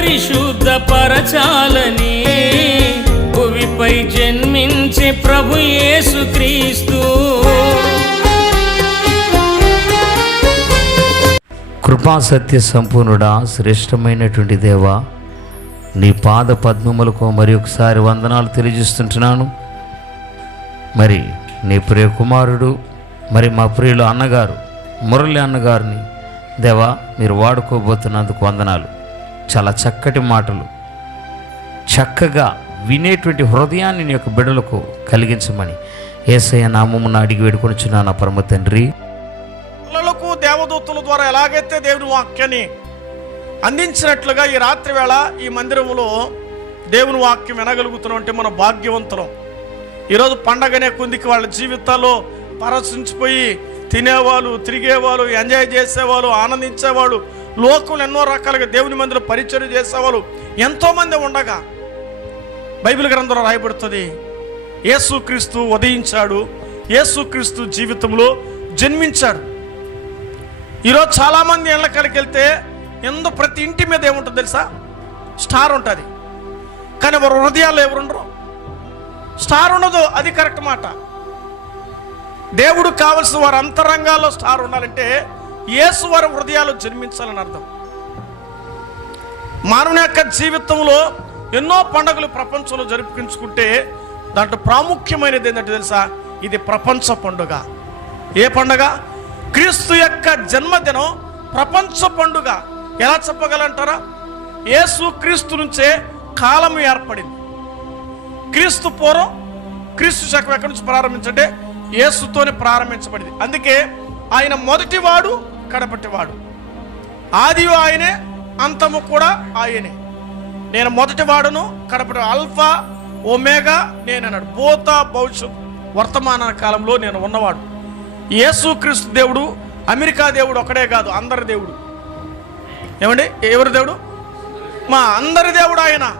పరిశుద్ధ పరచాలని భువిపై జన్మించే ప్రభు యేసుక్రీస్తు కృపా సత్య సంపూర్ణుడా శ్రేష్టమైనటువంటి దేవా నీ పాద పద్మములకు మరి ఒకసారి వందనాలు తెలియజేస్తుంటున్నాను. మరి నీ ప్రియ కుమారుడు మరి మా ప్రియులు అన్నగారు మురళి అన్నగారిని దేవా మీరు వాడుకోబోతున్నందుకు వందనాలు. చాలా చక్కటి మాటలు. చక్కగా వినేటువంటి హృదయాన్ని నీ యొక్క బిడలకు కలిగించమని ఏసయ్య నామమున అడిగి వేడుకొనిచున్నా నా పరమ తండ్రి. పిల్లలకు దేవదూతుల ద్వారా ఎలాగైతే దేవుని వాక్యాన్ని అందించినట్లుగా ఈ రాత్రి వేళ ఈ మందిరంలో దేవుని వాక్యం వినగలుగుతున్నాం అంటే మన భాగ్యవంతులం. ఈరోజు పండగనే కొందికి వాళ్ళ జీవితాల్లో పరచించిపోయి తినేవాళ్ళు తిరిగేవాళ్ళు ఎంజాయ్ చేసేవాళ్ళు ఆనందించేవాళ్ళు లోకంలో ఎన్నో రకాలుగా దేవుని మందిరం పరిచయం చేసేవాళ్ళు ఎంతోమంది ఉండగా బైబిల్ గ్రంథంలో రాయబడుతుంది. యేసుక్రీస్తు ఉదయించాడు. యేసుక్రీస్తు జీవితంలో జన్మించాడు. ఈరోజు చాలామంది ఇళ్ళ కాడికి వెళ్తే ఎందు ప్రతి ఇంటి మీద ఏముంటుంది తెలుసా? స్టార్ ఉంటుంది. కానీ వారి హృదయాల్లో ఎవరుండరు? స్టార్ ఉండదు. అది కరెక్ట్ మాట. దేవుడు కావలసిన వారి అంతరంగాల్లో స్టార్ ఉండాలంటే యేసు వారి హృదయాలు జన్మించాలని అర్థం. మానవుని యొక్క జీవితంలో ఎన్నో పండుగలు ప్రపంచంలో జరుపుకుంచుకుంటే దాంట్లో ప్రాముఖ్యమైనది ఏంటంటే తెలుసా? ఇది ప్రపంచ పండుగ. ఏ పండుగ? క్రీస్తు యొక్క జన్మదినం ప్రపంచ పండుగ. ఎలా చెప్పగలంటారా? యేసు క్రీస్తు నుంచే కాలం ఏర్పడింది. క్రీస్తు పూర్వం క్రీస్తు శకం ఎక్కడి నుంచి ప్రారంభించంటే యేసుతోనే ప్రారంభించబడింది. అందుకే ఆయన మొదటివాడు కడపటివాడు. ఆది ఆయనే అంతము కూడా ఆయనే. నేను మొదటి వాడును కడపటి అల్ఫా ఒమేగా నేను అన్నాడు భూత భవిష్యత్ వర్తమాన కాలంలో నేను ఉన్నవాడు. యేసుక్రీస్తు దేవుడు అమెరికా దేవుడు ఒకడే కాదు అందరి దేవుడు. ఏమండి? ఎవరి దేవుడు? మా అందరి దేవుడు ఆయన.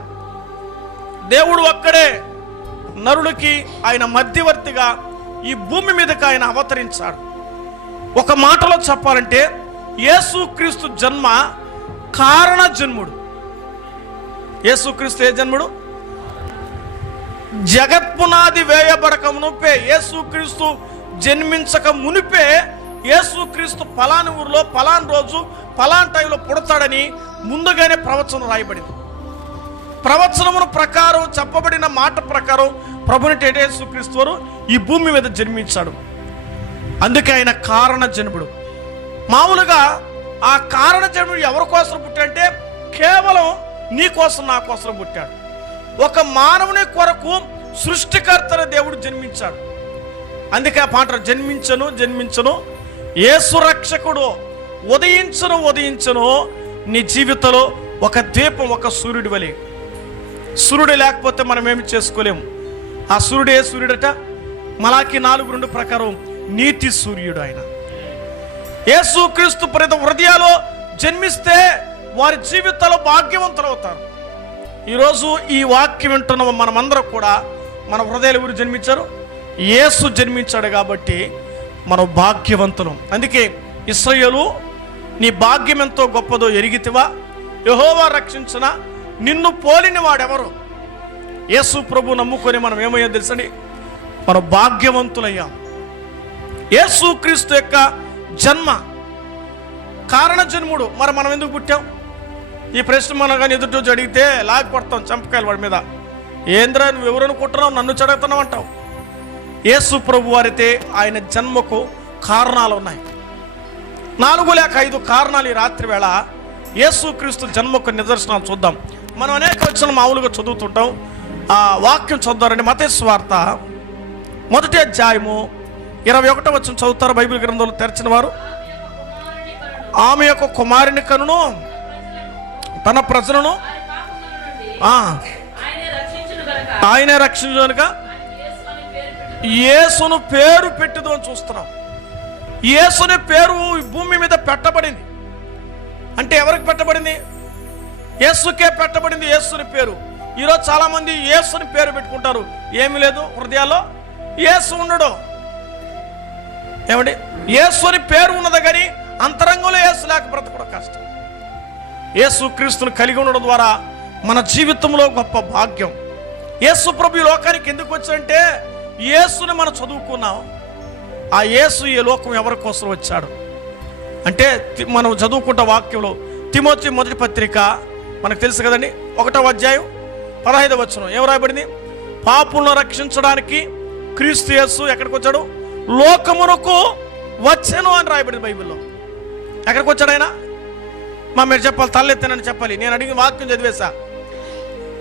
దేవుడు ఒక్కడే. నరుడికి ఆయన మధ్యవర్తిగా ఈ భూమి మీదకి ఆయన అవతరించాడు. ఒక మాటలో చెప్పాలంటే యేసుక్రీస్తు జన్మ కారణ జన్ముడు. యేసుక్రీస్తు ఏ జన్ముడు? జగత్పునాది వేయబడక మునిపే యేసుక్రీస్తు జన్మించక మునిపే యేసుక్రీస్తు పలాని ఊరిలో పలాన్ రోజు పలాన్ టైంలో పుడతాడని ముందుగానే ప్రవచనం రాయబడింది. ప్రవచనమును ప్రకారం చెప్పబడిన మాట ప్రకారం ప్రభుని యేసుక్రీస్తు వారు ఈ భూమి మీద జన్మించాడు. అందుకే ఆయన కారణ జన్ముడు. మామూలుగా ఆ కారణ జన్ముడు ఎవరి కోసం పుట్టాడంటే కేవలం నీ కోసం నా కోసం పుట్టాడు. ఒక మానవుని కొరకు సృష్టికర్తన దేవుడు జన్మించాడు. అందుకే ఆ పాట జన్మించను జన్మించను ఏ సురక్షకుడు ఉదయించను ఉదయించను నీ జీవితంలో ఒక దీపం ఒక సూర్యుడి వలె. సూర్యుడు లేకపోతే మనం ఏమి చేసుకోలేము. ఆ సూర్యుడు ఏ సూర్యుడట. మలాకి నాలుగు రెండు ప్రకారం నీతి సూర్యుడు ఆయన. యేసుక్రీస్తు ప్రతి హృదయాలో జన్మిస్తే వారి జీవితంలో భాగ్యవంతులు అవుతారు. ఈరోజు ఈ వాక్యం వింటున్న మనమందరం కూడా మన హృదయాలు ఎవరు జన్మించారు. యేసు జన్మించాడు కాబట్టి మనం భాగ్యవంతులం. అందుకే ఇస్రయలు నీ భాగ్యం ఎంతో గొప్పదో ఎరిగితివా? యహోవా రక్షించిన నిన్ను పోలిన వాడెవరు? యేసు ప్రభు నమ్ముకొని మనం ఏమయ్యో తెలుసండి? మనం భాగ్యవంతులయ్యాం. యేసుక్రీస్తు యొక్క జన్మ కారణ జన్ముడు మరి మనం ఎందుకు పుట్టాం? ఈ ప్రశ్న మనం కానీ ఎదుటి రోజు అడిగితే లాగి కొడతాం చంపకాయలు వాడి మీద. ఏంద్రా నువ్వు ఎవరు అనుకుంటున్నావు? నన్ను చెడుగుతున్నావు అంటావు. యేసు ప్రభు వారితే ఆయన జన్మకు కారణాలు ఉన్నాయి. నాలుగు లేక ఐదు కారణాలు ఈ రాత్రి వేళ యేసుక్రీస్తు జన్మకు నిదర్శనాలు చూద్దాం. మనం అనేక వచ్చిన మామూలుగా చదువుతుంటాం. ఆ వాక్యం చదువుతారండి. మతేశ్వార్త మొదటి అధ్యాయము ఇరవై ఒకటో వచ్చిన చదువుతారు బైబిల్ గ్రంథంలో తెరచిన వారు. ఆమె యొక్క కుమారుని కనును తన ప్రజలను ఆయనే రక్షించనుక యేసును పేరు పెట్టదు అని చూస్తున్నాం. యేసుని పేరు భూమి మీద పెట్టబడింది. అంటే ఎవరికి పెట్టబడింది? యేసుకే పెట్టబడింది యేసుని పేరు. ఈరోజు చాలామంది యేసుని పేరు పెట్టుకుంటారు. ఏమీ లేదు హృదయాల్లో. యేసు ఉండడు. ఏమండి? యేసుని పేరు ఉన్నది కానీ అంతరంగంలో యేసు లేక బ్రతకడం కష్టం. యేసుక్రీస్తును కలిగి ఉండడం ద్వారా మన జీవితంలో గొప్ప భాగ్యం. యేసు ప్రభు ఈ లోకానికి ఎందుకు వచ్చాడంటే యేసుని మనం చదువుకున్నాం. ఆ యేసు ఈ లోకం ఎవరి కోసం వచ్చాడు? అంటే తి- మనం చదువుకుంట వాక్యంలో తిమోతి మొదటి పత్రిక మనకు తెలుసు కదండి? ఒకటో అధ్యాయం పదహైదవ వచనం. ఏం రాయబడింది? పాపులను రక్షించడానికి క్రీస్తు యేసు ఎక్కడికి వచ్చాడు లోకమునకు వచ్చాను అని రాయబడింది బైబిల్లో. ఎక్కడికి వచ్చాడు ఆయన? మా మీరు చెప్పాలి తలెత్తానని చెప్పాలి. నేను అడిగిన వాక్యం చదివేశా.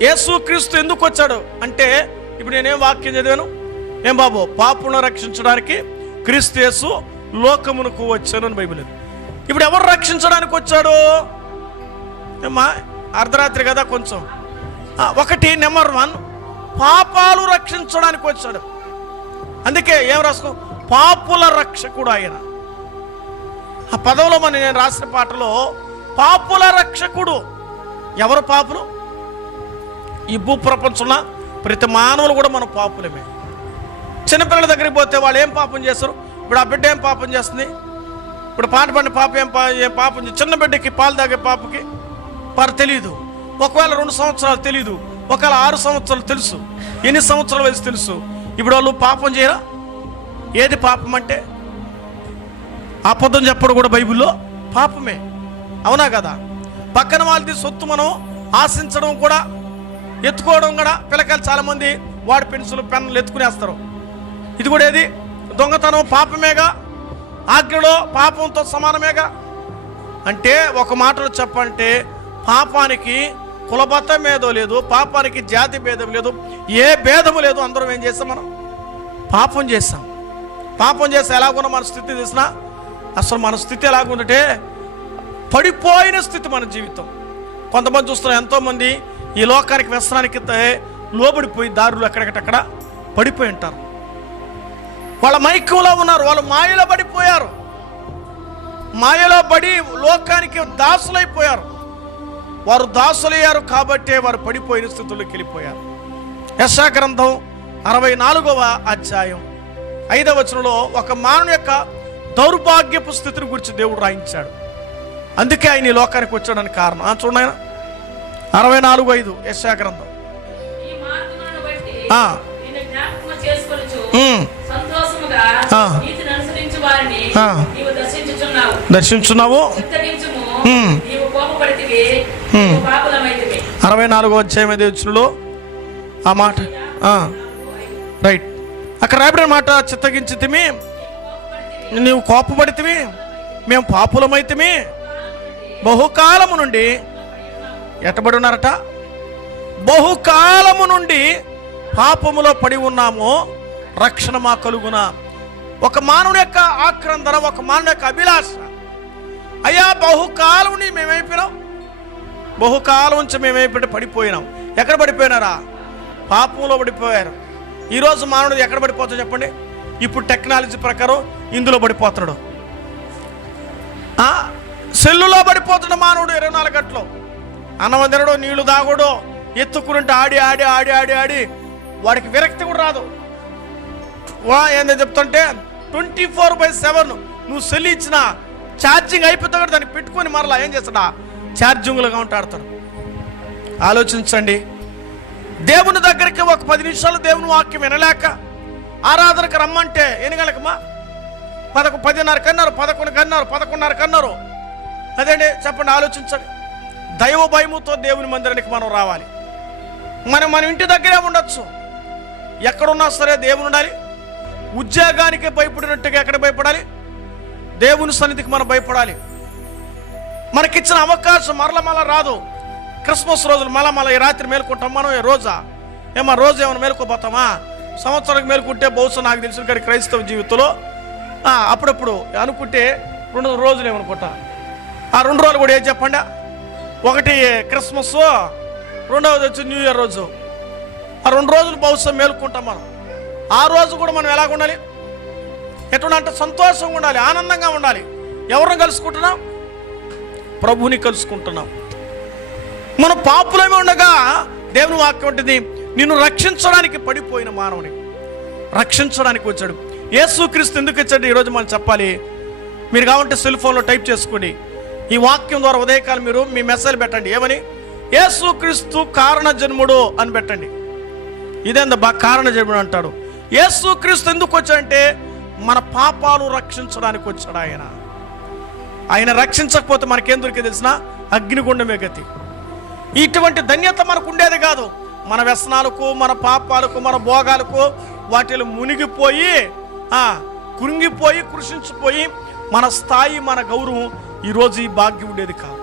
యేసు క్రీస్తు ఎందుకు వచ్చాడు? అంటే ఇప్పుడు నేనేం వాక్యం చదివాను? ఏం బాబు పాపును రక్షించడానికి క్రీస్తు యేసు లోకమునకు వచ్చాను అని బైబిల్ ఇప్పుడు ఎవరు రక్షించడానికి వచ్చాడు? ఏమా అర్ధరాత్రి కదా కొంచెం. ఒకటి నెంబర్ వన్ పాపాలు రక్షించడానికి వచ్చాడు. అందుకే ఏం రాసుకో పాపుల రక్షకుడు ఆయన. ఆ పదవులో మన నేను రాసిన పాటలో పాపుల రక్షకుడు. ఎవరు పాపులు? ఈ భూ ప్రపంచంలో ప్రతి మానవులు కూడా మన పాపులమే. చిన్నపిల్లల దగ్గరికి పోతే వాళ్ళు ఏం పాపం చేస్తారు? ఇప్పుడు ఆ బిడ్డ ఏం పాపం చేస్తుంది? ఇప్పుడు పాట పడిన పాప ఏం పా ఏం పాపం చిన్న బిడ్డకి పాలు తాగే పాపకి వారు తెలియదు ఒకవేళ రెండు సంవత్సరాలు తెలియదు ఒకవేళ ఆరు సంవత్సరాలు తెలుసు. ఎన్ని సంవత్సరాల వయసు తెలుసు? ఇప్పుడు వాళ్ళు పాపం చేయరా? ఏది పాపం అంటే అబద్ధం చెప్పడం కూడా బైబిల్లో పాపమే. అవునా కదా? పక్కన వాళ్ళది సొత్తు మనం ఆశించడం కూడా ఎత్తుకోవడం కూడా పిల్లకాయలు చాలామంది వాడి పెన్సిల్ పెన్నులు ఎత్తుకునేస్తారు. ఇది కూడా ఏది? దొంగతనం పాపమేగా? ఆజ్ఞలో పాపంతో సమానమేగా? అంటే ఒక మాటలో చెప్పంటే పాపానికి కులబత్తం భేదం లేదు పాపానికి జాతి భేదం లేదు ఏ భేదము లేదు అందరం ఏం చేస్తాం మనం? పాపం చేస్తాం. పాపం చేస్తే ఎలాగున్న మన స్థితి తెలిసిన అసలు మన స్థితి ఎలాగుందంటే పడిపోయిన స్థితి మన జీవితం. కొంతమంది చూస్తున్న ఎంతోమంది ఈ లోకానికి వ్యసనానికి లోబడిపోయి దారులు ఎక్కడికక్కడ పడిపోయి ఉంటారు. వాళ్ళ మైకంలో ఉన్నారు వాళ్ళు మాయలో పడిపోయారు. మాయలో పడి లోకానికి దాసులైపోయారు. వారు దాసులయ్యారు కాబట్టే వారు పడిపోయిన స్థితుల్లోకి వెళ్ళిపోయారు. యశా గ్రంథం అరవై నాలుగవ అధ్యాయం. ఐదవ వచనంలో ఒక మానవుని యొక్క దౌర్భాగ్యపు స్థితిని గురించి దేవుడు రాయించాడు. అందుకే ఆయన ఈ లోకానికి వచ్చాడని కారణం. ఆ, చూడండి ఆయన. అరవై నాలుగు ఐదు యశా గ్రంథం. దర్శించున్నావు అరవై నాలుగో అధ్యాయం ఐదు వచనంలో ఆ మాట. రైట్. అక్కడ రాబడిన మాట చిత్తగించితిమి నీవు కోపపడితివి మేము పాపులమైతిమి బహుకాలము నుండి ఎట్టబడి ఉన్నారట? బహుకాలము నుండి పాపములో పడి ఉన్నాము రక్షణ మా కలుగున. ఒక మానవుని యొక్క ఆక్రందన ఒక మానవుని యొక్క అభిలాష. అయ్యా బహుకాలం నుండి మేమైపోయినాం. బహుకాలం నుంచి మేమైపోయి పడిపోయినాం. ఎక్కడ పడిపోయినారా? పాపంలో పడిపోయారు. ఈరోజు మానవుడు ఎక్కడ పడిపోతాడు చెప్పండి? ఇప్పుడు టెక్నాలజీ ప్రకారం ఇందులో పడిపోతాడు. సెల్లులో పడిపోతున్న మానవుడు ఇరవై నాలుగు గంటలు. అన్నం తినడు నీళ్ళు తాగుడు ఎత్తుకుంటే ఆడి ఆడి ఆడి ఆడి ఆడి. వాడికి విరక్తి కూడా రాదు. వా ఏందో చెప్తుంటే ట్వంటీ ఫోర్ బై సెవెన్ నువ్వు సెల్ ఇచ్చిన ఛార్జింగ్ అయిపోతే కూడా దాన్ని పెట్టుకొని మరలా ఏం చేస్తాడా? ఛార్జింగ్లుగా ఉంటాడతాడు ఆలోచించండి. దేవుని దగ్గరికి ఒక పది నిమిషాలు దేవుని వాక్యం వినలేక ఆరాధనకు రమ్మంటే ఎన్ని పదకొ పదిన్నర కన్నారు పదకొండు కన్నారు పదకొండున్నర కన్నారు. అదేండి చెప్పండి ఆలోచించండి. దైవ భయముతో దేవుని మందిరానికి మనం రావాలి. మనం మన ఇంటి దగ్గరే ఉండొచ్చు. ఎక్కడున్నా సరే దేవుని ఉండాలి. ఉద్యోగానికి భయపడినట్టుగా ఎక్కడ భయపడాలి? దేవుని సన్నిధికి మనం భయపడాలి. మనకిచ్చిన అవకాశం మరల మరల రాదు. క్రిస్మస్ రోజులు మళ్ళా మళ్ళీ ఈ రాత్రి మేలుకుంటాం మనం ఈ రోజా. ఏమా రోజు ఏమైనా మేలుకోపోతామా? సంవత్సరానికి మేలుకుంటే బహుశా నాకు తెలిసిన కానీ క్రైస్తవ జీవితంలో అప్పుడప్పుడు అనుకుంటే రెండు రోజులు ఏమనుకుంటా ఆ రెండు రోజులు కూడా ఏం చెప్పండి? ఒకటి క్రిస్మస్ రెండవది వచ్చి న్యూ ఇయర్ రోజు. ఆ రెండు రోజులు బహుశా మేలుకుంటాం మనం. ఆ రోజు కూడా మనం ఎలాగ ఉండాలి? ఎటువంటి అంటే సంతోషంగా ఉండాలి ఆనందంగా ఉండాలి. ఎవరిని కలుసుకుంటున్నాం? ప్రభుని కలుసుకుంటున్నాం. మన పాపులమే ఉండగా దేవుని వాక్యం ఉంటుంది నిన్ను రక్షించడానికి పడిపోయిన మానవుని. రక్షించడానికి వచ్చాడు. యేసుక్రీస్తు ఎందుకు వచ్చాడు? ఈరోజు మనం చెప్పాలి. మీరు కావాలంటే సెల్ ఫోన్లో టైప్ చేసుకోండి. ఈ వాక్యం ద్వారా ఉదయకాలం మీరు మీ మెసేజ్ పెట్టండి. ఏమని? యేసుక్రీస్తు కారణ జన్ముడు అని పెట్టండి. ఇదేంద బా కారణ జన్ముడు అంటాడు యేసుక్రీస్తు ఎందుకు వచ్చాడంటే మన పాపాలు రక్షించడానికి వచ్చాడు ఆయన. ఆయన రక్షించకపోతే మనకేం దొరికే తెలిసిన? అగ్నిగుండమే గతి. ఇటువంటి ధన్యత మనకు ఉండేది కాదు. మన వ్యసనాలకు మన పాపాలకు మన భోగాలకు వాటిలో మునిగిపోయి కృంగిపోయి కృషించిపోయి మన స్థాయి మన గౌరవం ఈరోజు ఈ భాగ్యం ఉండేది కాదు.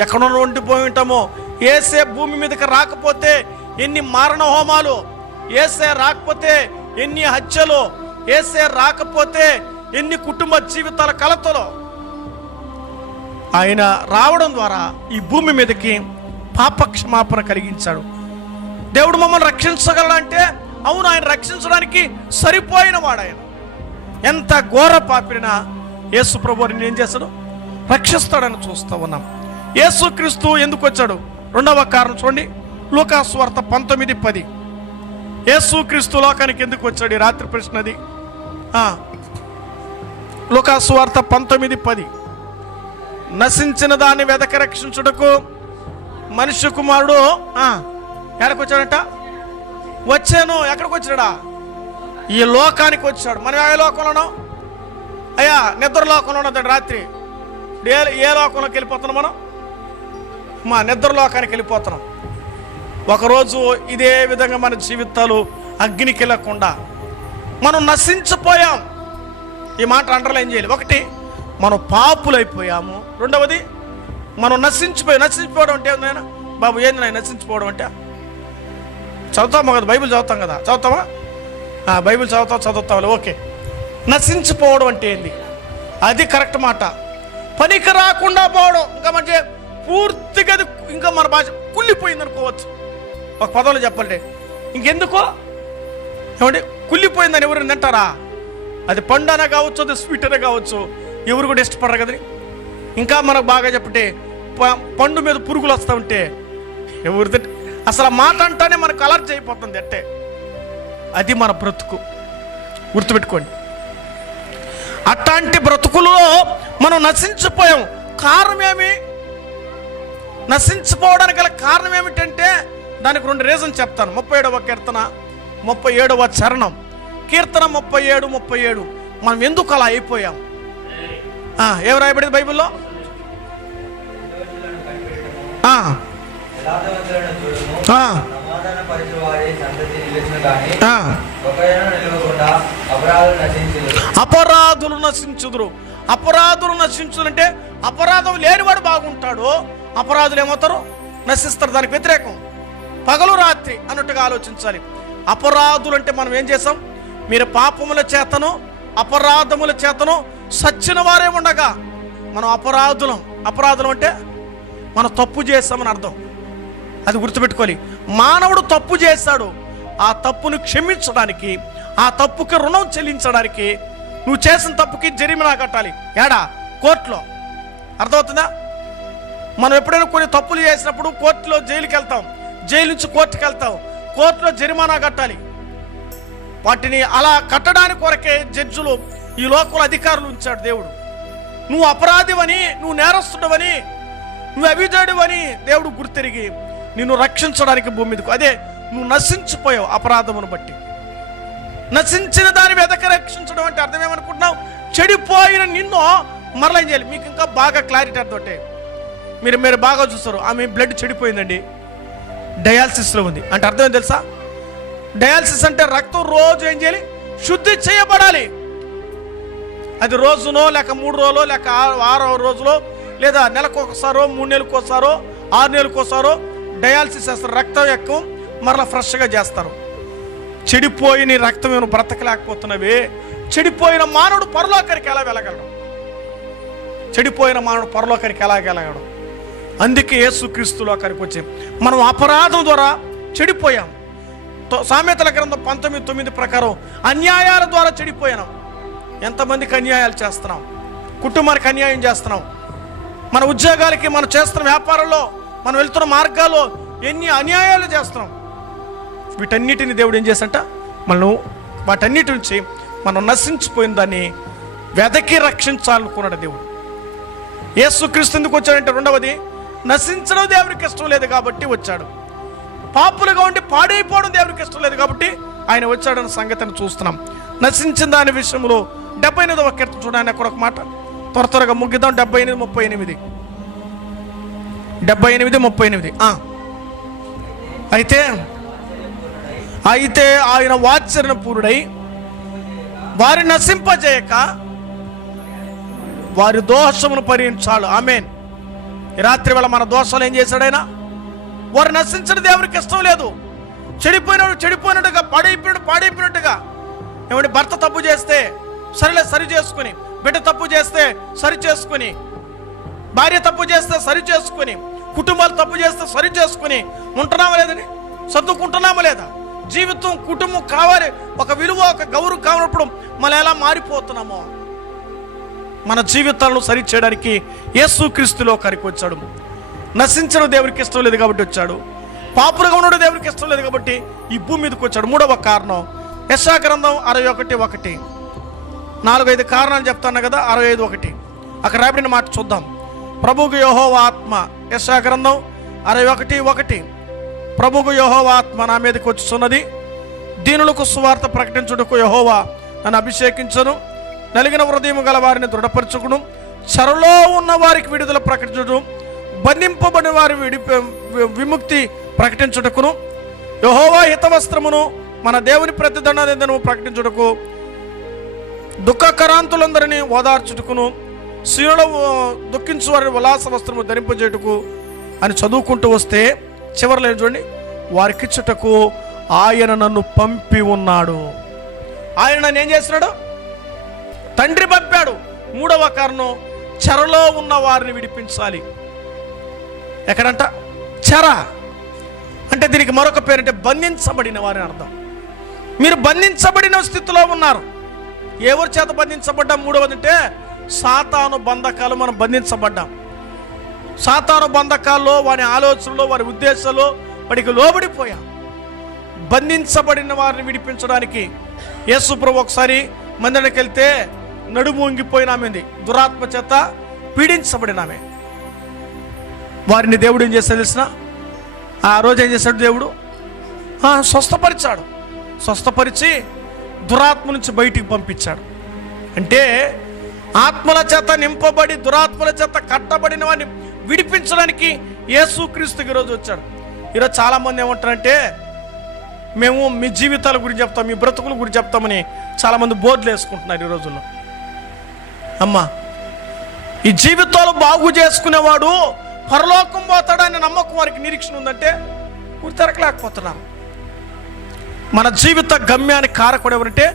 ఎక్కడ ఉండిపోయి ఉంటామో ఏసే భూమి మీదకి రాకపోతే ఎన్ని మారణ హోమాలు ఏసే రాకపోతే ఎన్ని హత్యలు ఏసే రాకపోతే ఎన్ని కుటుంబ జీవితాల కలతలు. ఆయన రావడం ద్వారా ఈ భూమి మీదకి పాపక్షమాపణ కలిగించాడు. దేవుడు మమ్మల్ని రక్షించగలడంటే అవును ఆయన రక్షించడానికి సరిపోయిన వాడు ఆయన. ఎంత ఘోర పాపినా యేసు ప్రభుని ఏం చేస్తాడు రక్షిస్తాడని చూస్తూ ఉన్నాం. యేసు క్రీస్తు ఎందుకు వచ్చాడు? రెండవ కారణం చూడండి. లూకాసు వార్త పంతొమ్మిది పది. యేసు క్రీస్తు లోకానికి ఎందుకు వచ్చాడు? ఈ రాత్రి ప్రశ్నది లూకాసు వార్త పంతొమ్మిది పది. నశించిన దాన్ని వెదక రక్షించుటకు మనుష్య కుమారుడు ఎక్కడికి వచ్చాడంట వచ్చాను. ఎక్కడికి వచ్చాడా ఈ లోకానికి వచ్చాడు. మనం ఏ లోకంలోనో? అయ్యా నిద్ర లోకంలో ఉన్నదండి రాత్రి. ఏ ఏ లోకంలోకి వెళ్ళిపోతున్నాం మనం? మా నిద్ర లోకానికి వెళ్ళిపోతున్నాం. ఒకరోజు ఇదే విధంగా మన జీవితాలు అగ్నికి వెళ్ళకుండా మనం నశించిపోయాం. ఈ మాట అండర్లైన్ చేయాలి. ఒకటి మనం పాపులైపోయాము. రెండవది మనం నశించిపోయి నశించిపోవడం అంటే ఏంది నాయన? బాబు ఏంది నాయన నశించిపోవడం అంటే? చదువుతాము కదా బైబిల్ చదువుతాం కదా. చదువుతామా ఆ, బైబిల్ చదువుతాం చదువుతాం ఓకే. నశించిపోవడం అంటే ఏంది? అది కరెక్ట్ మాట. పనికి రాకుండా పోవడం. ఇంకా మంచి పూర్తిగా అది ఇంకా మన భాష కుళ్ళిపోయింది అనుకోవచ్చు. ఒక పదంలో చెప్పాలంటే ఇంకెందుకో? ఏమంటే కుళ్ళిపోయిందని ఎవరు తింటారా అది పండు అనే కావచ్చు అది స్వీట్ అనే కావచ్చు. ఎవరు కూడా ఇష్టపడరు కదండి. ఇంకా మనకు బాగా చెప్పంటే ప- పండు మీద పురుగులు వస్తూ ఉంటే ఎవరు అసలు మాట అంటానే మనకు అలర్జీ అయిపోతుంది అట్టే. అది మన బ్రతుకు. గుర్తుపెట్టుకోండి. అట్లాంటి బ్రతుకులో మనం నశించిపోయాం. కారణం ఏమి? నశించిపోవడానికి గల కారణం ఏమిటంటే దానికి రెండు రీజన్ చెప్తాను. ముప్పై ఏడవ కీర్తన ముప్పై ఏడవ చరణం. కీర్తన ముప్పై ఏడు ముప్పై ఏడు. మనం ఎందుకు అలా అయిపోయాం? ఆ, ఏం రాయబడింది బైబిల్లో? అపరాధులు అపరాధులు నశించుదురు. అపరాధులు నశించుదంటే అపరాధం లేనివాడు బాగుంటాడు. అపరాధులు ఏమవుతారు? నశిస్తారు. దానికి వ్యతిరేకం. పగలు రాత్రి అన్నట్టుగా ఆలోచించాలి. అపరాధులు అంటే మనం ఏం చేసాం మీరు పాపముల చేతను అపరాధముల చేతను సచ్చిన వారే ఉండగా మనం అపరాధులం. అపరాధులం అంటే మనం తప్పు చేస్తామని అర్థం. అది గుర్తుపెట్టుకోవాలి. మానవుడు తప్పు చేస్తాడు. ఆ తప్పును క్షమించడానికి ఆ తప్పుకి రుణం చెల్లించడానికి నువ్వు చేసిన తప్పుకి జరిమానా కట్టాలి. ఏడా? కోర్టులో. అర్థమవుతుందా? మనం ఎప్పుడైనా కొన్ని తప్పులు చేసినప్పుడు కోర్టులో జైలుకి వెళ్తాం. జైలు నుంచి కోర్టుకి వెళ్తాం. కోర్టులో జరిమానా కట్టాలి. వాటిని అలా కట్టడానికి కొరకే జడ్జులు ఈ లోకల అధికారులు ఉంచాడు దేవుడు. నువ్వు అపరాధివని నువ్వు నేరస్తుడవని నువ్వు అవిధేయుడివని దేవుడు గుర్తిరిగి నిన్ను రక్షించడానికి భూమి మీదకు అదే నువ్వు నశించిపోయావు అపరాధమును బట్టి. నశించిన దాని వెదక రక్షించడం అంటే అర్థం ఏమనుకుంటున్నావు చెడిపోయిన నిన్ను మరలా ఏం చేయాలి? మీకు ఇంకా బాగా క్లారిటీ అర్థం మీరు మీరు బాగా చూస్తారు. ఆమె బ్లడ్ చెడిపోయిందండి. డయాలసిస్లో ఉంది. అంటే అర్థం ఏం తెలుసా? డయాలసిస్ అంటే రక్తం రోజు ఏం చేయాలి? శుద్ధి చేయబడాలి. అది రోజునో లేక మూడు రోజులో లేక ఆరో రోజులో లేదా నెలకు ఒకసారో మూడు నెలలకు ఒకసారో ఆరు నెలలకు ఒకసారో డయాలసిస్ చేస్తారు. రక్తం ఎక్కువ మరలా ఫ్రెష్గా చేస్తారు. చెడిపోయిన ఈ రక్తం ఏమైనా బ్రతకలేకపోతున్నవే. చెడిపోయిన మానవుడు పరలోకరికి ఎలా వెళ్ళగలడు? చెడిపోయిన మానవుడు పరలోకరికి ఎలా వెళ్ళగలడు? అందుకే యేసుక్రీస్తు లోకానికి వచ్చి మనం అపరాధం ద్వారా చెడిపోయాం. తో- సామెతల గ్రంథం పంతొమ్మిది తొమ్మిది ప్రకారం అన్యాయాల ద్వారా చెడిపోయాం ఎంతమందికి అన్యాయాలు చేస్తున్నాం? కుటుంబానికి అన్యాయం చేస్తున్నాం. మన ఉద్యోగాలకి మనం చేస్తున్న వ్యాపారంలో మనం వెళ్తున్న మార్గాల్లో ఎన్ని అన్యాయాలు చేస్తున్నాం. వీటన్నిటిని దేవుడు ఏం చేసంట మనం వాటన్నిటి నుంచి మనం నశించిపోయిన దాన్ని వెదకి రక్షించాలనుకున్నాడు దేవుడు. యేసుక్రీస్తు ఎందుకు వచ్చాడంటే రెండవది నశించడం దేవునికి ఇష్టం లేదు కాబట్టి వచ్చాడు. పాపులుగా ఉండి పాడైపోవడం దేవునికి ఇష్టం లేదు కాబట్టి ఆయన వచ్చాడన్న సంగతిని చూస్తున్నాం. నశించిన దాని విషయంలో డెబ్బై ఎనిమిదవ కీర్తన చూడడానికి ఒక మాట. త్వర త్వరగా ముగిద్దాం. డెబ్బై ఎనిమిది ముప్పై ఎనిమిది. డెబ్బై ఎనిమిది ముప్పై ఎనిమిది. అయితే అయితే ఆయన వాత్సర్య పూరుడై వారి నశింపజేయక వారి దోషమును పరిగించాలి ఆమెన్. రాత్రి వేళ మన దోషాలు ఏం చేశాడైనా వారు నశించడం దేవునికి ఇష్టం లేదు. చెడిపోయినాడు చెడిపోయినట్టుగా పాడైపోయినట్టు పాడైపోయినట్టుగా. ఏమంటే భర్త తప్పు చేస్తే సరిలే సరి చేసుకుని. బిడ్డ తప్పు చేస్తే సరి చేసుకుని. భార్య తప్పు చేస్తే సరి చేసుకుని. కుటుంబాలు తప్పు చేస్తే సరి చేసుకుని. ఉంటున్నామా లేదని సర్దుకుంటున్నామా లేదా? జీవితం కుటుంబం కావాలి. ఒక విలువ ఒక గౌరవం కావనప్పుడు మనం ఎలా మారిపోతున్నామో? మన జీవితాలను సరి చేయడానికి యేసుక్రీస్తులో కరికి వచ్చాడు. నశించడం దేవునికి ఇష్టం లేదు కాబట్టి వచ్చాడు. పాపులుగా ఉండడం దేవునికి ఇష్టం లేదు కాబట్టి ఈ భూమి మీదకి వచ్చాడు. మూడవ కారణం. యశా గ్రంథం అరవై ఒకటి ఒకటి. నాలుగైదు కారణాలు చెప్తాను కదా అరవై ఐదు ఒకటి. అక్కడ రాబడిన మాట చూద్దాం. ప్రభుకు యహోవ ఆత్మ యశా గ్రంథం అరవై ఒకటి. ఒకటి ప్రభుకు యహోవ ఆత్మ నా మీదకి వచ్చుతున్నది దీనులకు సువార్త ప్రకటించుటకు యహోవా నన్ను అభిషేకించను. నలిగిన హృదయం గల వారిని దృఢపరచుకును. చెరలో ఉన్న వారికి విడుదల ప్రకటించడం బంధింపబడిన వారి విడి విముక్తి ప్రకటించుటకును. యహోవా హితవస్త్రమును మన దేవుని ప్రతిదండను ప్రకటించుటకు దుఃఖకరాంతులందరినీ ఓదార్చుటకును శివుడు దుఃఖించు వారి ఉల్లాస వస్త్రము ధరింపజేటుకు అని చదువుకుంటూ వస్తే చివరిలో చూడండి? వారికిచ్చుటకు ఆయన నన్ను పంపి ఉన్నాడు. ఆయన నన్ను ఏం చేస్తున్నాడు? తండ్రి పంపాడు. మూడవ కారణం చెరలో ఉన్న వారిని విడిపించాలి. ఎక్కడంట? చెర. అంటే దీనికి మరొక పేరంటే బంధించబడిన వారిని అర్థం. మీరు బంధించబడిన స్థితిలో ఉన్నారు. ఎవరి చేత బంధించబడ్డాం మూడవది అంటే సాతాను బంధకాలు మనం బంధించబడ్డాం. సాతాను బంధకాల్లో వారి ఆలోచనలో వారి ఉద్దేశాల్లో వాడికి లోబడిపోయాం. బంధించబడిన వారిని విడిపించడానికి యేసుప్రభు ఒకసారి మందిరానికి వెళ్తే నడుము వంగిపోయినామెంది. దురాత్మ చేత పీడించబడినామే. వారిని దేవుడు ఏం చేస్తాడు తెలిసిన? ఆ రోజు ఏం చేశాడు దేవుడు? స్వస్థపరిచాడు. స్వస్థపరిచి దురాత్మ నుంచి బయటికి పంపించాడు అంటే ఆత్మల చేత నింపబడి దురాత్మల చేత కట్టబడిన వాడిని విడిపించడానికి యేసుక్రీస్తుకి ఈరోజు వచ్చాడు ఈరోజు చాలామంది ఏమంటారంటే మేము మీ జీవితాల గురించి చెప్తాం మీ బ్రతుకుల గురించి చెప్తామని చాలామంది బోర్డులు వేసుకుంటున్నారు ఈ రోజుల్లో. అమ్మా ఈ జీవితాలు బాగు చేసుకునేవాడు పరలోకం పోతాడని నమ్మకం వారికి నిరీక్షణ ఉందంటే గుర్తెరకలేకపోతున్నారు మన జీవిత గమ్యానికి కారకుడు ఎవరంటే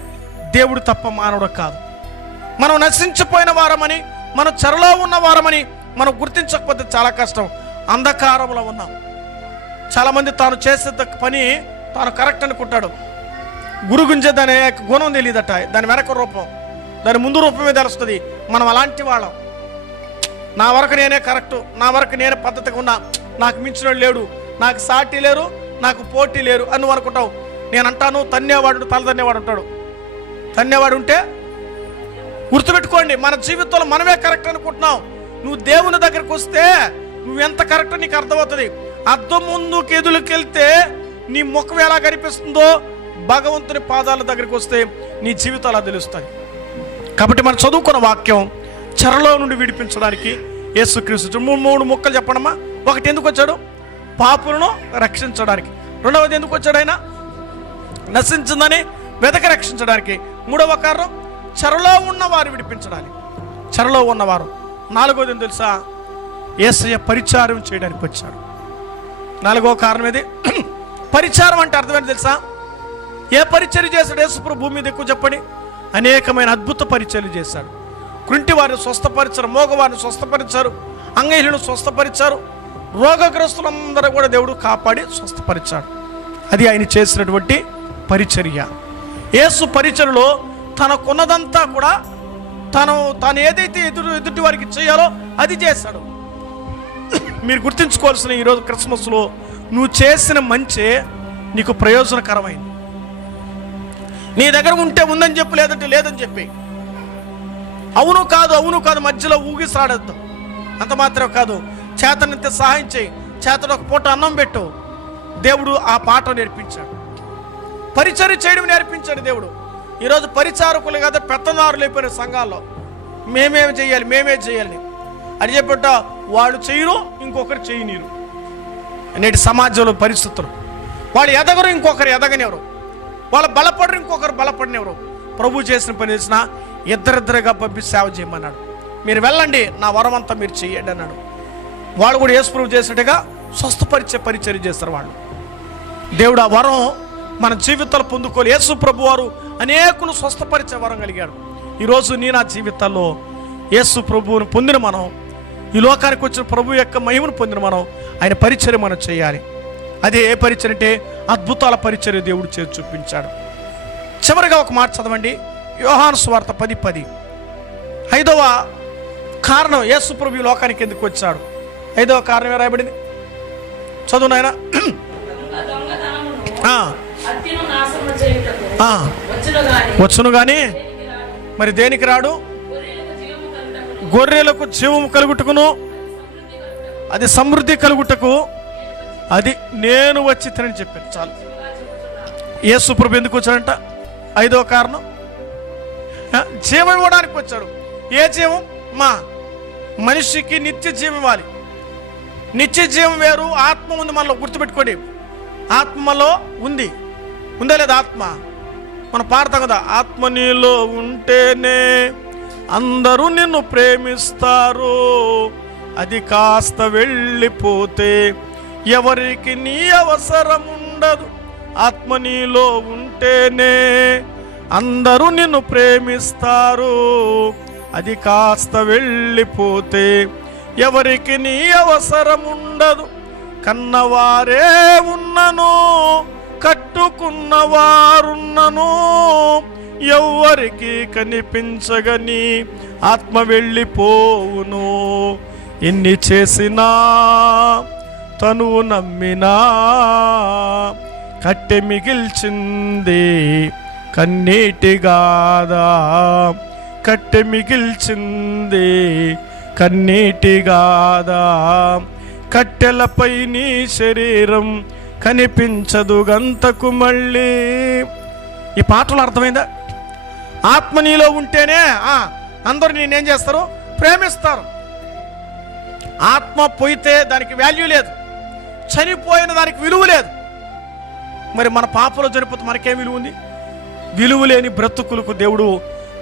దేవుడు తప్ప మానవుడు కాదు. మనం నశించిపోయిన వారమని మనం చెరలో ఉన్న వారమని మనం గుర్తించకపోతే చాలా కష్టం. అంధకారంలో ఉన్నాం. చాలామంది తాను చేసే పని తాను కరెక్ట్ అనుకుంటాడు. గురుగుంజే దాని గుణం తెలియదట. దాని వెనక రూపం దాని ముందు రూపమే తెలుస్తుంది. మనం అలాంటి వాళ్ళం. నా వరకు నేనే కరెక్ట్ నా వరకు నేనే పద్ధతిగా ఉన్నా నాకు మించిన లేడు నాకు సాటి లేరు నాకు పోటీ లేరు అని అనుకుంటావు నేను అంటాను తన్నేవాడు తల తన్నేవాడు ఉంటాడు తన్నేవాడు ఉంటే గుర్తుపెట్టుకోండి మన జీవితంలో మనమే కరెక్ట్ అనుకుంటున్నాం. నువ్వు దేవుని దగ్గరకు వస్తే నువ్వు ఎంత కరెక్ట్ నీకు అర్థమవుతుంది. అద్దం ముందుకు ఎదురుకి వెళ్తే నీ ముఖం ఎలా కనిపిస్తుందో భగవంతుని పాదాల దగ్గరికి వస్తే నీ జీవితం అలా తెలుస్తాయి. కాబట్టి మనం చదువుకున్న వాక్యం చెరలో నుండి విడిపించడానికి యేసుక్రీస్తు మూడు మూడు ముక్కలు చెప్పడమ్మా. ఒకటి ఎందుకు వచ్చాడు? పాపులను రక్షించడానికి. రెండవది ఎందుకు వచ్చాడు ఆయన? నశించిందని వెతక రక్షించడానికి మూడవ కారణం చెరలో ఉన్నవారు విడిపించడానికి. చెరలో ఉన్నవారు. నాలుగోది తెలుసా? ఏసయ్య పరిచారం చేయడానికి వచ్చాడు నాలుగో కారణం ఏది? పరిచారం అంటే అర్థమేంటి తెలుసా? ఏ పరిచర్య చేశాడు యేసుప్రభు భూమి మీద ఎక్కువ చెప్పండి. అనేకమైన అద్భుత పరిచర్యలు చేశాడు. కుంటి వారిని స్వస్థపరిచారు మోగవారిని స్వస్థపరిచారు అంగహీలను స్వస్థపరిచారు. రోగగ్రస్తులందరూ కూడా దేవుడు కాపాడి స్వస్థపరిచాడు. అది ఆయన చేసినటువంటి పరిచర్య. యేసు పరిచర్లో తనకున్నదంతా కూడా తను తాను ఏదైతే ఎదురు ఎదుటి వారికి చేయాలో అది చేశాడు. మీరు గుర్తుంచుకోవాల్సిన ఈరోజు క్రిస్మస్లో నువ్వు చేసిన మంచే నీకు ప్రయోజనకరమైంది. నీ దగ్గర ఉంటే ఉందని చెప్పు లేదంటే లేదని చెప్పి. అవును కాదు అవును కాదు మధ్యలో ఊగిసాడద్దు అంత మాత్రం కాదు చేతనంత సహాయం చేయి. చేతను ఒక పూట అన్నం పెట్టు. దేవుడు ఆ పాట నేర్పించాడు. పరిచయం చేయడం నేర్పించాడు దేవుడు. ఈరోజు పరిచారకులు కదా పెత్తనారులు అయిపోయిన సంఘాల్లో. మేమేం చేయాలి? మేమే చేయాలి. అని చెప్పట వాళ్ళు చేయరు ఇంకొకరు చేయనీరు నేటి సమాజంలో పరిస్థితులు. వాళ్ళు ఎదగరు ఇంకొకరు ఎదగనివ్వరు వాళ్ళు బలపడరు ఇంకొకరు బలపడినెవరు ప్రభు చేసిన పని చేసిన ఇద్దరిద్దరుగా పంపి సేవ చేయమన్నాడు. మీరు వెళ్ళండి నా వరం అంతా మీరు చేయండి అన్నాడు. వాళ్ళు కూడా యేసు ప్రభు చేసినట్టుగా స్వస్థపరిచే పరిచర్య చేస్తారు వాళ్ళు. దేవుడు ఆ వరం మన జీవితాలు పొందుకోవాలి. యేసు ప్రభు వారు అనేకులు స్వస్థపరిచే వరం కలిగాడు. ఈరోజు నీ నా జీవితాల్లో యేసు ప్రభువును పొందిన మనం ఈ లోకానికి వచ్చిన ప్రభు యొక్క మహిమను పొందిన మనం ఆయన పరిచర్య మనం చేయాలి. అదే ఏ పరిచర్య అంటే అద్భుతాల పరిచర్య దేవుడు చేసి చూపించాడు. చివరిగా ఒక మాట చదవండి. యోహాను స్వార్థ పది పది. ఐదవ కారణం యేసు ప్రభు ఈ లోకానికి ఎందుకు వచ్చాడు? ఐదవ కారణం రాయబడింది? చదువు నాయనా. వచ్చును గాని. మరి దేనికి రాడు? గొర్రెలకు జీవము కలుగుటకును అది సమృద్ధి కలుగుటకు అది నేను వచ్చి తినని చెప్పాను చాలు. చెబుతున్నాను. యేసు ప్రభు ఎందుకు వచ్చాడంట? ఐదో కారణం. జీవం ఇవ్వడానికి వచ్చాడు. ఏ జీవం? మా మనిషికి నిత్య జీవం ఇవ్వాలి. నిత్య జీవం వేరు ఆత్మ ఉంది మనలో గుర్తుపెట్టుకోండి. ఆత్మలో ఉంది. ఉందా లేదా ఆత్మ? మనం పాడతాం కదా ఆత్మ నీలో ఉంటేనే అందరూ నిన్ను ప్రేమిస్తారు. అది కాస్త వెళ్ళిపోతే ఎవరికి నీ అవసరం ఉండదు. ఆత్మ నీలో ఉంటేనే అందరూ నిన్ను ప్రేమిస్తారు. అది కాస్త వెళ్ళిపోతే ఎవరికి నీ అవసరం ఉండదు. కన్నవారే ఉన్నను కట్టుకున్నవారున్నను. ఎవ్వరికి కనిపించగని ఆత్మ వెళ్ళిపోవును. ఎన్ని చేసినా తను నమ్మినా కట్టె మిగిల్చింది కన్నీటిగాదా కట్టె మిగిల్చింది కన్నీటిగాదా కట్టెలపై నీ శరీరం కనిపించదు గంతకు మళ్ళీ. ఈ పాటలు అర్థమైందా? ఆత్మ నీలో ఉంటేనే ఆ, అందరూ నేనేం చేస్తారు? ప్రేమిస్తారు. ఆత్మ పోయితే దానికి వాల్యూ లేదు. చనిపోయిన దానికి విలువ లేదు. మరి మన పాపలో చనిపోతే మనకేం విలువ ఉంది? విలువ లేని బ్రతుకులకు దేవుడు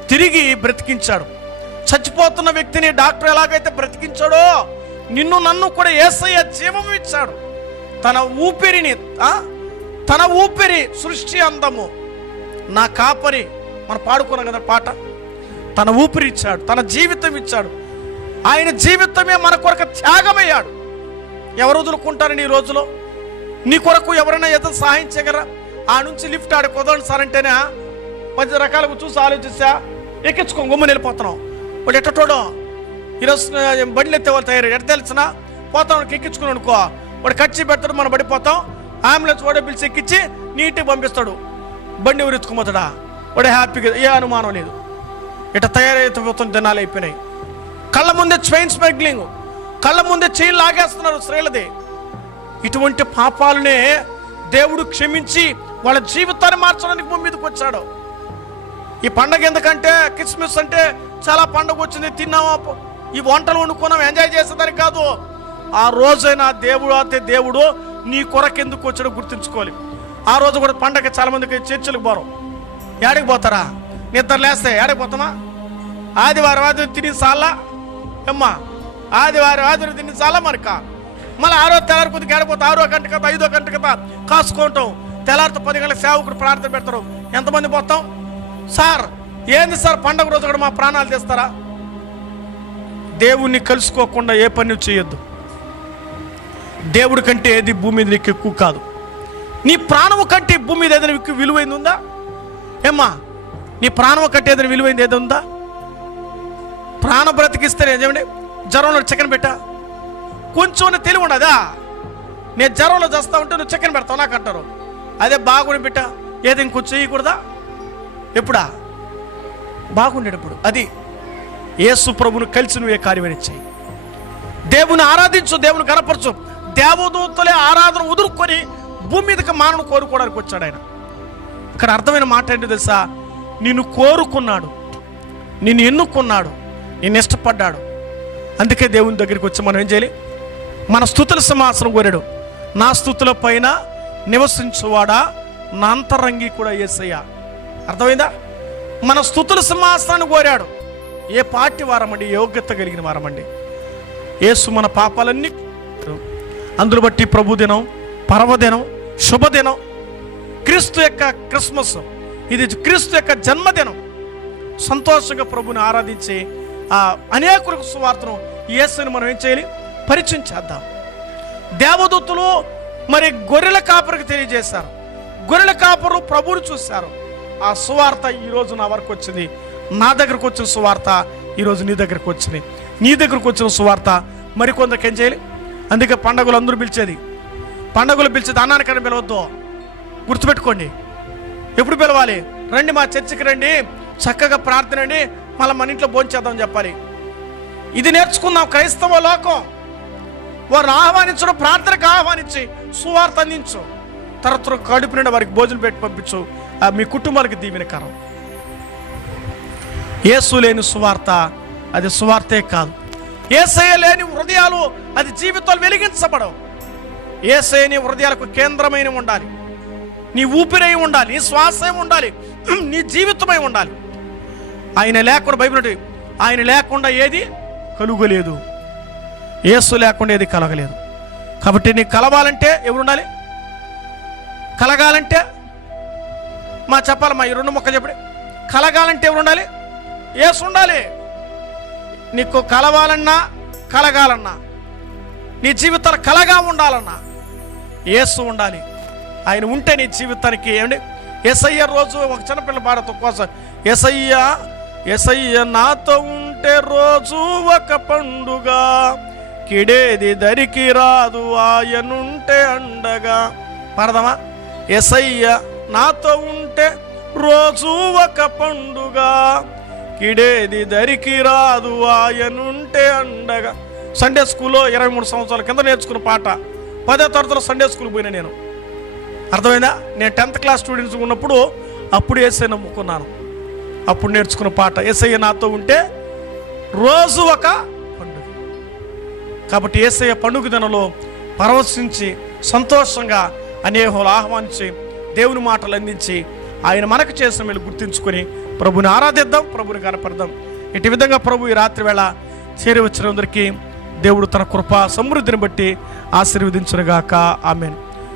తిరిగి బ్రతికించాడు. చచ్చిపోతున్న వ్యక్తిని డాక్టర్ ఎలాగైతే బ్రతికించాడో నిన్ను నన్ను కూడా ఏసయ్య జీవం ఇచ్చాడు. తన ఊపిరిని తన ఊపిరి సృష్టి అందము. నా కాపరి మనం పాడుకున్నాం కదా పాట? తన ఊపిరి ఇచ్చాడు తన జీవితం ఇచ్చాడు. ఆయన జీవితమే మన కొరకు త్యాగమయ్యాడు. ఎవరు వదులుకుంటారని ఈ రోజులో? నీ కొరకు ఎవరైనా ఏదో సహాయం చేయగలరా? ఆ నుంచి లిఫ్ట్ ఆడ కుదరండి సార్ అంటేనే? పది రకాలుగా చూసి ఆలోచిస్తా. ఎక్కించుకో గుమ్మని వెళ్ళిపోతున్నాం వాడు ఎట్టటోడో ఈరోజు బండ్లు ఎత్తే వాళ్ళు తయారు ఎట్ట తెలిసిన? పోతాం ఎక్కించుకుని అనుకో. వాడు ఖర్చు పెడతాడు మనం పడిపోతాం. అంబులెన్స్ వాడే పిలిచి ఎక్కించి నీట్గా పంపిస్తాడు. బండి ఉరెత్తుకుపోతాడా వాడు హ్యాపీగా ఏ అనుమానం లేదు. ఇట తయారైపోతున్న దినాలు అయిపోయినాయి. కళ్ళ ముందే చైన్ స్మగ్లింగ్ కళ్ళ ముందే చైన్ లాగేస్తున్నారు స్త్రీలది. ఇటువంటి పాపాలనే దేవుడు క్షమించి వాళ్ళ జీవితాన్ని మార్చడానికి భూమి మీదకి వచ్చాడు. ఈ పండగ ఎందుకంటే క్రిస్మస్ అంటే చాలా పండగ వచ్చింది తిన్నామా ఈ వంటలు వండుకున్నాం ఎంజాయ్ చేసేదానికి కాదు. ఆ రోజైనా దేవుడు అయితే దేవుడు నీ కొరకెందుకు వచ్చాడో గుర్తుంచుకోవాలి. ఆ రోజు కూడా పండగ చాలా మందికి పోరు. ఏడకి పోతారా? నిద్ర లేస్తే ఏడికి పోతామా? ఆదివారం ఆదివారం తిని చాలా అమ్మా ఆదివారం ఆదివారం తిని చాలా మనక మళ్ళీ ఆరో తెల్లారి కొద్దిగా ఏడిపోతే ఆరో గంట కదా ఐదో గంట కదా కాసుకుంటాం. తెల్లారితో పది గంటల సేవకుడు ప్రార్థన పెడతారు ఎంతమంది పోతాం? సార్ ఏంది సార్ పండగ రోజు కూడా మా ప్రాణాలు తీస్తారా? దేవుణ్ణి కలుసుకోకుండా ఏ పని చేయొద్దు. దేవుడి కంటే ఏది భూమి మీద నీకు ఎక్కువ కాదు. నీ ప్రాణము కంటే భూమి మీద ఏదైనా ఎక్కువ విలువైంది ఉందా? ఏమ్మా నీ ప్రాణము కంటే ఏదైనా విలువైంది ఏదో ఉందా? ప్రాణ బ్రతికిస్తే ఏమండి? జ్వరంలో చికెన్ పెట్టా? కొంచెం తెలివి ఉండదా నేను జ్వరంలో చేస్తా ఉంటే నువ్వు చికెన్ పెడతావు నాకు అంటారు. అదే బాగుండి పెట్టా ఏది ఇంకొంచెం చేయకూడదా? ఎప్పుడా? బాగుండేటప్పుడు. అది యేసు ప్రభును కలిసి నువ్వే కార్యమని చేయి. దేవుని ఆరాధించు దేవుని కనపరచు దేవదూతలే ఆరాధన ఉదురుకొని భూమి మీదకి మానవుని కోరుకోవడానికి వచ్చాడు ఆయన. ఇక్కడ అర్థమైన మాట ఏంటి తెలుసా? నిన్ను కోరుకున్నాడు. నిన్ను ఎన్నుకున్నాడు. నిన్ను ఇష్టపడ్డాడు. అందుకే దేవుని దగ్గరికి వచ్చి మనం ఏం చేయాలి? మన స్థుతుల సింహాసనం కోరాడు. నా స్థుతుల పైన నివసించువాడా? నా అంతరంగి కూడా ఏసయ్యా. అర్థమైందా? మన స్థుతుల సింహాసనాన్ని కోరాడు. ఏ పార్టీ వారమండి? యోగ్యత కలిగిన వారమండి? యేసు మన పాపాలన్నీ అందును బట్టి ప్రభుదినం పర్వదినం శుభదినం. క్రీస్తు యొక్క క్రిస్మస్ ఇది క్రీస్తు యొక్క జన్మదినం. సంతోషంగా ప్రభుని ఆరాధించి ఆ అనేకులకు సువార్తను యేసుని మనం ఏం చేయాలి? పరిచయం చేద్దాం. దేవదూతులు మరి గొర్రెల కాపరికి తెలియజేశారు. గొర్రెల కాపరు ప్రభువుని చూశారు. ఆ సువార్త ఈరోజు నా వరకు వచ్చింది. నా దగ్గరకు వచ్చిన సువార్త ఈరోజు నీ దగ్గరకు వచ్చింది. నీ దగ్గరకు వచ్చిన సువార్త మరికొందరికి ఏం చేయాలి? అందుకే పండగలు అందరూ పిలిచేది. పండగలు పిలిచేది అన్నానికైనా పిలవద్దు. గుర్తుపెట్టుకోండి. ఎప్పుడు పిలవాలి? రండి మా చర్చికి రండి చక్కగా ప్రార్థన అండి మళ్ళీ మన ఇంట్లో భోంచేద్దాం చెప్పాలి. ఇది నేర్చుకుందాం క్రైస్తవ లోకం. వారు ఆహ్వానించడం ప్రార్థనకు ఆహ్వానించి సువార్త అందించు. తర్వాత కడుపు నిండా వారికి భోజనం పెట్టి పంపించు. మీ కుటుంబాలకు దీవెనకరం. ఏసు లేని సువార్త అది సువార్తే కాదు. ఏసయ లేని హృదయాలు అది జీవితాలు వెలిగించబడవు. ఏసయని హృదయాలకు కేంద్రమైన ఉండాలి. నీ ఊపిరై ఉండాలి నీ శ్వాసే ఉండాలి నీ జీవితమై ఉండాలి. ఆయన లేకుండా బైబిల్ ఆయన లేకుండా ఏది కలుగలేదు. ఏసు లేకుండా ఏది కలగలేదు. కాబట్టి నీకు కలవాలంటే ఎవరు ఉండాలి కలగాలంటే మా చెప్పాలి మా ఈ రెండు మొక్కలు చెప్పండి. కలగాలంటే ఎవరు ఉండాలి ఏసు ఉండాలి నీకు కలవాలన్నా కలగాలన్నా నీ జీవితాలు కలగా ఉండాలన్నా ఏసు ఉండాలి. ఆయన ఉంటే నీ జీవితానికి ఏమండి ఎసయ్య రోజు ఒక చిన్నపిల్ల పాడతో కోసం ఎసయ్య ఎసయ్య నాతో ఉంటే రోజు ఒక పండుగ కిడేది దరికి రాదు ఆయనుంటే అండగా. పడదామా? ఎసయ్య నాతో ఉంటే రోజు ఒక పండుగ కిడేది దరికి రాదు ఆయనుంటే అండగా. సండే స్కూల్లో ఇరవై మూడు సంవత్సరాల కింద నేర్చుకున్న పాట. పదే తరగతిలో సండే స్కూల్ పోయినా నేను. అర్థమైందా? నేను టెన్త్ క్లాస్ స్టూడెంట్స్ ఉన్నప్పుడు అప్పుడు ఏసై నమ్ముకున్నాను అప్పుడు నేర్చుకున్న పాట ఏసయ్య నాతో ఉంటే రోజు ఒక పండుగ. కాబట్టి ఏసయ్య పండుగ దినలో పరవశించి సంతోషంగా అనేహులు ఆహ్వానించి దేవుని మాటలు అందించి ఆయన మనకు చేసిన మీరు గుర్తించుకొని ప్రభుని ఆరాధిద్దాం ప్రభుని కనపడదాం. ఇటు విధంగా ప్రభు ఈ రాత్రి వేళ చేరి వచ్చినందరికీ దేవుడు తన కృప సమృద్ధిని బట్టి ఆశీర్వదించునుగాక. ఆమెను.